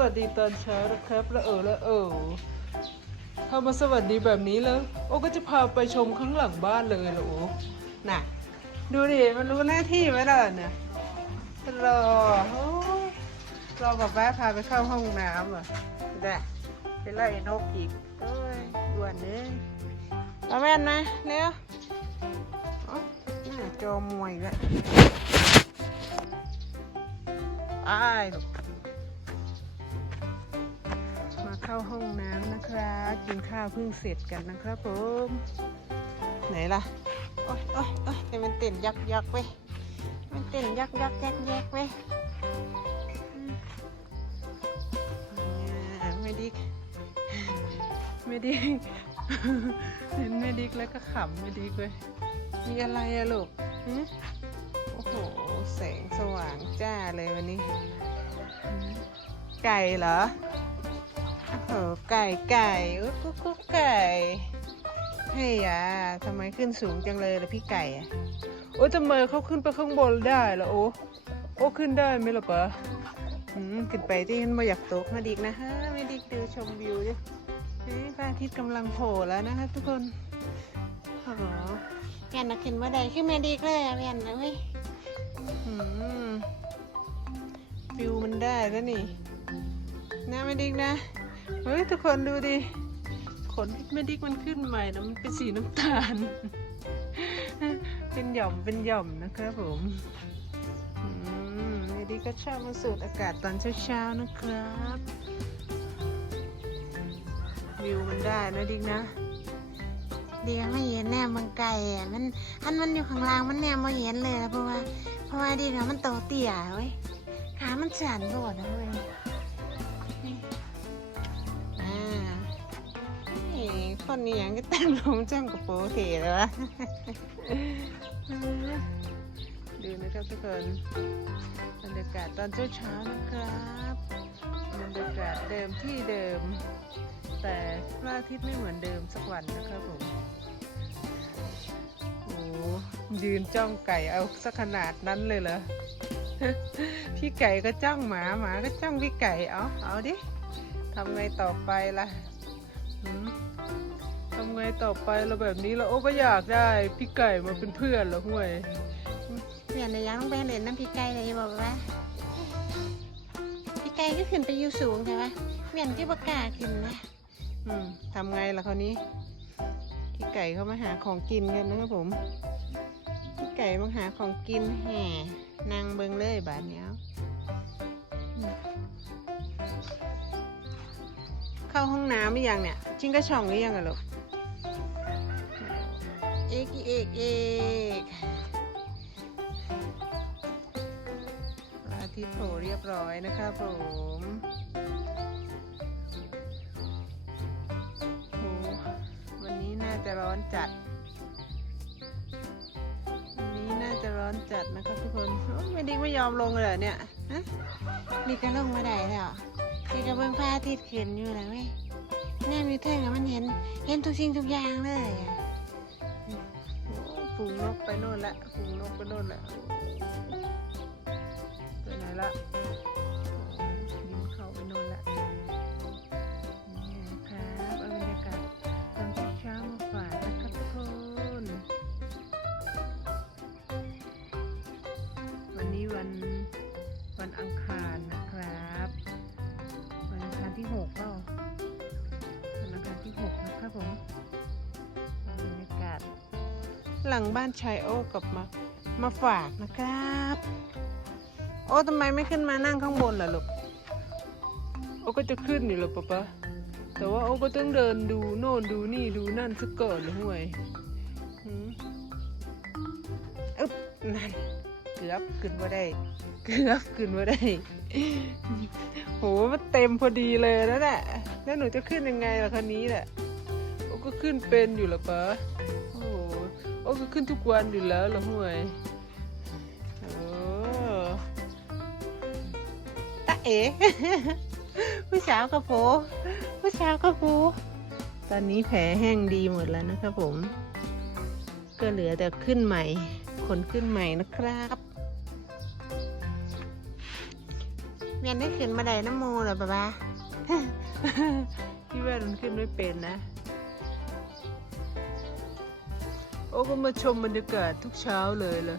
วัสดีตอนเช้านะครับแล้วเออแล้วเออพอมาสวัสดีแบบนี้แล้วโอ้ก็จะพาไปชมข้างหลังบ้านเลยเหรอโอ้น่ะ ดูดิมันรู้หน้าที่ไหมล่ะเนี่ยรอโอ้รอกับแม่พาไปเข้าห้องน้ำอะได้ไปไล่นกอีกโอ้ยด่วนเลยเอาแม่นนะเร็วเอ๋อหน้าจอมวยอีกแล้วอ้าย เข้าห้องน้ำนะครับกินข้าวเพิ่งเสร็จกันนะครับผม ไหนล่ะ โอ๊ยโอ๊ยโอ๊ยแต่มันเต้นยักยักเว้ย มันเต้นยักยักแยกแยกเว้ยอืมอ่าไม่ดิกไม่ดิกเห็นไม่ดิกแล้วก็ขำไม่ดิกเว้ย มีอะไรอะลูกหึโอ้โห แสงสว่างจ้าเลยวันนี้หืมไก่เหรอ โอ้ไก่ไก่อุ๊กุ๊กกุ๊กไก่เฮ้ยอะทำไมขึ้นสูงจังเลยล่ะพี่ไก่อะโอ้ยทำไมเขาขึ้นไปข้างบนได้ล่ะโอ้โอ้ขึ้นได้ไหมล่ะปะอืมขึ้นไปที่ฉันมาอยากตกมาดิกนะฮะไม่ดิกดูชมวิวดิเฮ้ยพระอาทิตย์กำลังโผล่แล้วนะครับทุกคนโอ้โหแม่นนะขึ้นมาได้ขึ้นมาดีเลยอะแม่นนะเว้ยอืมวิวมันได้แล้วนี่นะไม่ดิกนะ เฮ้ย ทุกคนดูดิ ขนไม่ดิกมันขึ้นใหม่นะมันเป็นสีน้ำตาล เป็นหย่อมเป็นหย่อมนะครับผมอืมไม่ดิกก็ชอบมาสูดอากาศตอนเช้าๆนะครับวิวมันได้นะดิกนะเดี๋ยวไม่เห็นแน่มังไก่อะมันอันมันอยู่ข้างล่างมันแน่ไม่เห็นเลยนะเพราะว่าเพราะว่าดีนะมันโตเตี่ยเว้ยขามันสั่นโดดนะเว้ย คนนี้ยังก็ตั้งลงจ้งกับโปเทเลยวะดูนะครับทุกคนบรรยากาศตอนเช้าๆนะครับบรรยากาศเดิมที่เดิม แต่พระอาทิตย์ไม่เหมือนเดิมสักวันนะครับผมโอ้ยืนจ้องไก่เอาสักขนาดนั้นเลยเหรอพี่ไก่ก็จ้องหมาหมาก็จ้องพี่ไก่เอาเอาดิทำไงต่อไปล่ะหืม ต่อไปเราแบบนี้เราโอ้ก็อยากได้พี่ไก่มาเป็นเพื่อนเหรอห่วย เพื่อนในยังต้องไปเล่นน้ำพี่ไก่เลยบอกว่าพี่ไก่ก็ขึ้นไปอยู่สูงใช่ไหมเมียนที่ประกล้าขึ้นนะอืมทำไงล่ะคราวนี้พี่ไก่เขามาหาของกินกันนะครับผมพี่ไก่มาหาของกินแห่นางเบิงเลยบาดเนี้ยอืมเข้าห้องน้ำหรือยังเนี่ยจิ้งกระช่องหรือยังอะลูกเอกอีเอกเอกพระอาทิตย์โผล่เรียบร้อยนะครับผมโอ้วันนี้น่าจะร้อนจัด วันนี้น่าจะร้อนจัดนะครับทุกคนโอ้ไม่ดีไม่ยอมลงเลยเนี่ยฮะนี่ก็ลงมาได้แล้วนี่ก็เบิ่งพระอาทิตย์ขึ้นอยู่แล้วเว้ยแน่มีเท่งอะมันเห็น เห็นทุกสิ่งทุกอย่างเลยอะ ฝูงนกไปโน่นละฝูงนกไปโน่นละไปไหนละโอ้บินเข้าไปโน่นละนี่ครับอาบรรยากาศตอนเช้ามาฝากนะครับทุกคนวันนี้วันวันอังคารนะครับ วันอังคารที่หกเปล่าวันอังคารที่หกนะครับผม หลังบ้านชายโอ้กับมา มาฝากนะครับ โอ้ทำไมไม่ขึ้นมานั่งข้างบนล่ะลูกโอ้ก็จะขึ้นอยู่หรอปะปะแต่ว่าโอ้ก็ต้องเดินดูโน่นดูนี่ดูนั่นซะก่อนเลยห่วยหืมอึ๊บนั่นเกือบขึ้นมาได้ เกือบขึ้นมาได้โหมันเต็มพอดีเลยนะแหละแล้วหนูจะขึ้นยังไงล่ะคันนี้แหละโอ้ก็ขึ้นเป็นอยู่หรอปะ อ้ก็ขึ้นทุกวันอยู่แล้วเหรอห่วยโอ้ตาเอ๋ผู้สาวกระโปรงผู้สาวกระโปรงตอนนี้แผลแห้งดีหมดแล้วนะครับผม ก็เหลือแต่ขึ้นใหม่ ขนขึ้นใหม่นะครับมียนได้ขึ้นมาได้น้ำมูเหรอป๊าป๊าพี่แว่นมันขึ้นไม่เป็นนะ อ้ก็มาชมบรรยากาศทุกเช้าเลยเลย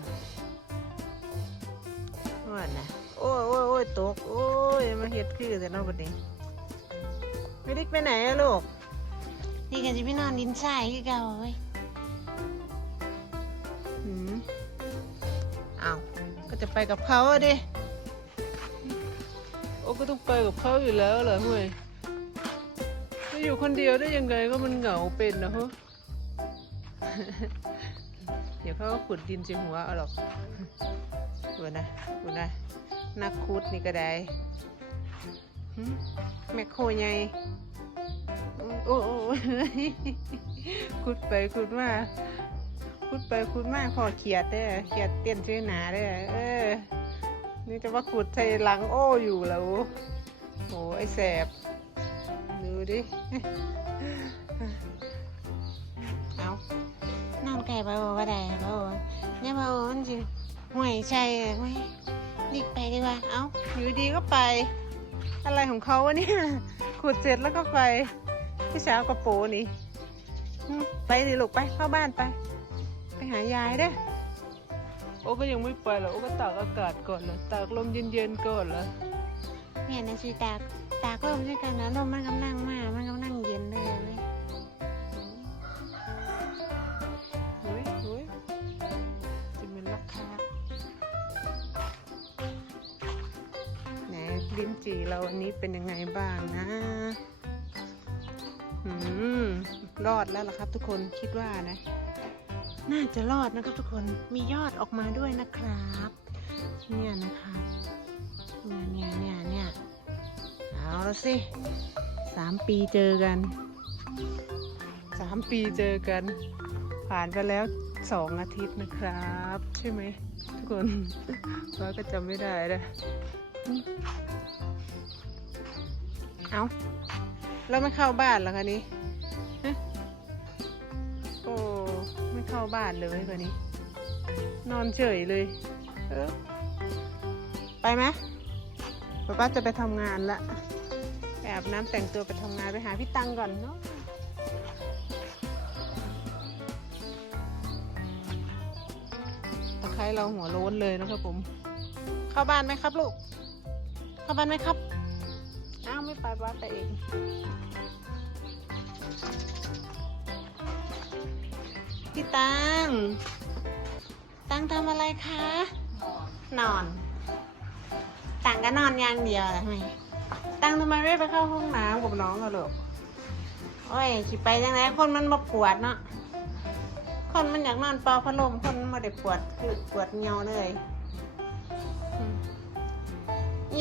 ว่าน่ะโอ้ยโอ้ยโอ้ยตก โอ้ยมาเฮ็ดคือแต่นอกบัดนี้ไม่ได้ไปไหนอะลูกนี่กันจะพี่นอนดินทรายคือเก่าเว้ยหืมอ้าวก็จะไปกับเขาอะดิโอ้ก็ต้องไปกับเขาอยู่แล้วเหรอเฮ้ยจะอยู่คนเดียวได้ยังไงก็มันเหงาเป็นนะฮะ เดี๋ยวเขาก็ขุดดินใส่หัวเอาหรอกดูนะดูนะนักขุดนี่ก็ได้แม่โคใหญ่โอ้โอ้ขุดไปขุดมาขุดไปขุดมาพอเขียดได้อเขียดเต้นช่วยหนาได้อเออ นี่จะว่าขุดใส่หลังโอ้อยู่แล้วโอ้ไอแสบ ดูดิ เอา นอนไก่ปลาโอว่าได้ปลาโอเนี่ยปลาโอมันสิห่วยใจเว้ยรีบไปดีกว่า เอาอยู่ดีก็ไป อะไรของเขาวะเนี่ย ขุดเสร็จแล้วก็ไป พี่สาวกระโปรงนี่ ไปดิลูกไปเข้าบ้านไป ไปหายายเด้อโอ้ก็ยังไม่ไปหรอกโอ้ก็ตากอากาศก่อนเลยตากลมเย็นๆก่อนเลยแม่นะสิตากตากลมด้วยกันนะลมมันกำลังมามันกำลัง ลิ้นจี่เราอันนี้เป็นยังไงบ้างนะ อืม รอดแล้วล่ะครับทุกคนคิดว่านะ น่าจะรอดนะครับทุกคนมียอดออกมาด้วยนะครับ เนี่ยนะครับเนี่ยเนี่ยเนี่ยเนี่ยเอาละสิสามปีเจอกันสามปีเจอกัน ผ่านไปแล้วสองอาทิตย์นะครับ ใช่ไหมทุกคนว่าก็จำไม่ได้นะ เอาแล้วไม่เข้าบ้านเหรอคะนี้ฮะโอ้ไม่เข้าบ้านเลยวันนี้ นอนเฉยเลยเออไปไหมป๊าป้าจะไปทำงานละไปอาบน้ำแต่งตัวไปทำงานไปหาพี่ตังก่อนเนาะตะไคร้เราหัวโล้นเลยนะครับผม เข้าบ้านไหมครับลูก เข้าบ้านไหมครับ อ้าวไม่ไปบ้านไปเองพี่ตัง ตังทำอะไรคะ นอน ตังก็นอนอย่างเดียวแหละทำไมตังทำไมไม่ไปเข้าห้องน้ำกับน้องอะลูกโอ้ยสิไปจังไรคนมันมาปวดเนาะ คนมันอยากนอนเป่าพัดลมคนมันไม่ได้ปวดคือปวดเงาเลย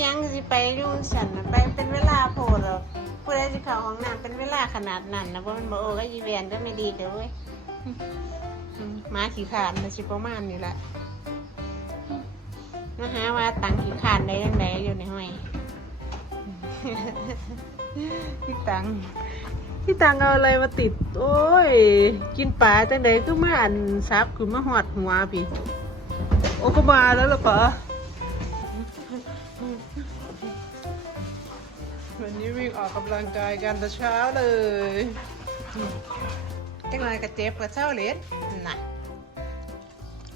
ยังสิไปยุ่งฉันน่ะไปเป็นเวลาโพดหรอกผู้ใดจะเข้าห้องน้ำเป็นเวลาขนาดนั้นนะเพราะมันบอกโอ้ก็ยีเวียนก็ไม่ดีเด้อเว้ยอืมหมาขี่ขานนะชิประมาณนี้แหละมาหาว่าตังขี้ขานได้ยังไงอยู่ในห้อย พี่ตังพี่ตังเอาอะไรมาติด โอ้ย กินปลาจังใดก็มาอันซับคือมาหอดหัวพี่ โอ้ก็มาแล้วล่ะปะ วิ่งออกกำลังกายกันแต่เช้าเลยจังเลยกระเจ็บกระเช้าเหรียญน่ะ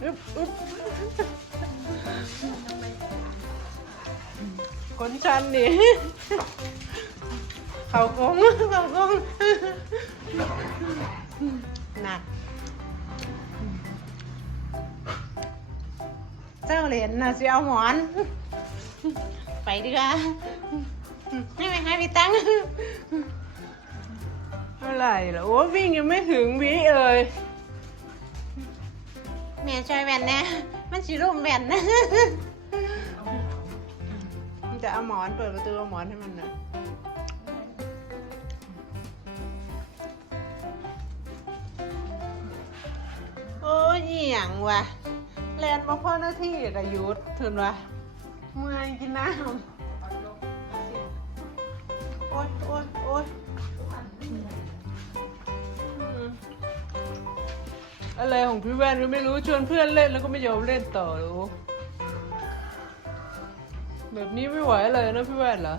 อึ๊บอึ๊บคนชันนี่เขากงเขากงหนักเจ้าเหรียญน่ะสิเอาหมอน ไปดีกว่า ให้ไหมให้พี่ตั้งเมื่อไหร่ล่ะโอ้วิ่งยังไม่ถึงวิเลยแม่ช่วยแว่นแน่มันสิร่มแว่นนะมันจะเอาหมอนเปิดประตูเอาหมอนให้มันหน่อยโอ้ยอหย่างวะแลนมาพ่อหน้าที่กะยุดถึงวะเมื่อยกินน้ำโอ๊ ยโอ๊ยโอ๊ยอะไรของพี่แว่นก็ไม่รู้ชวนเพื่อนเล่นแล้วก็ไม่ยอมเล่นต่อรือแบบนี้ไม่ไหวเลยนะพี่แว่นเหรอ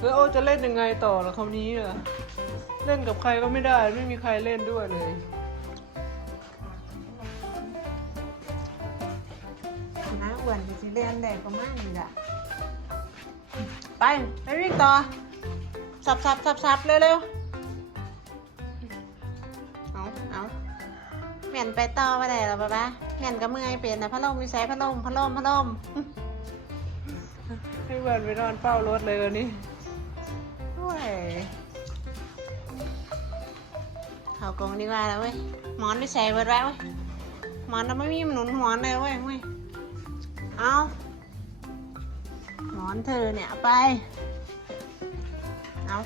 แล้วโอจะเล่นยังไงต่อละคราวนี้ล่ะเล่นกับใครก็ไม่ได้ไม่มีใครเล่นด้วยเลยน้าอ้วนสิเรียนได้ประมาณนี้ล่ะ ไป ไปวิ่งต่อ สับสับสับสับเร็วๆเอาเอาแม่นไปต่อไปได้หรอป๊าป๊าแม่นก็เมื่อยเป็นนะพัดลมมีสายพัดลมพัดลมพัดลมให้แว่นไปนอนเฝ้ารถเลยวันนี้โอ้ยเขากงดีกว่าแล้วเว้ยหมอนไม่ใส่เบิดไว้เว้ยหมอนเราไม่มีหนุนหมอนเลยเว้ยเว้ยเอา หมอนเธอเนี่ยเอาไป เอา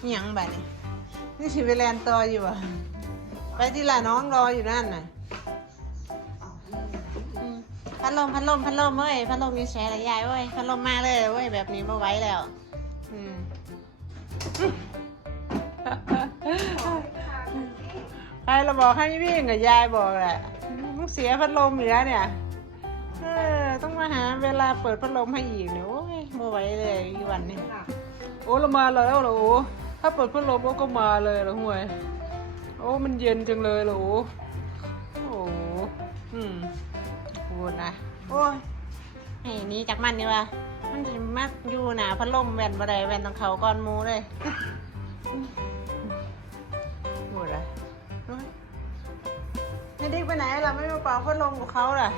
อิหยังแบบนี้นี่ชีวิตแลนต่ออยู่อะ ไปที่ละน้องรออยู่นั่นน่ะอืมพัดลมพัดลมพัดลมเว้ยพัดลมมีแสระยายเว้ยพัดลมมาเลยเว้ยแบบนี้มาไหว้แล้ว อืมใครเราบอกให้วิ่งกับยายบอกแหละมึงเสียพัดลมอยู่แล้วเนี่ย เออ ต้องมาหาเวลาเปิดพัดลมให้อีกเนี่ยโอ้ยไม่ไหวเลยอีวันนี้โอ้เรามาแล้วเหรอโอ้ถ้าเปิดพัดลมโอ้ก็มาเลยเหรอห่วย โอ้มันเย็นจังเลยเหรอโอ้โอ้อืมพูดนะโอ้ยไอ้นี้จากมันนี่วะมันจะมักอยู่หนาพัดลมแว่นบ่ได้แว่นต้องเขาก้อนมูเลยพูดอะโอ้ยไม่ได้ไปไหนล่ะไม่มาเป่าพัดลมกับเขาล่ะ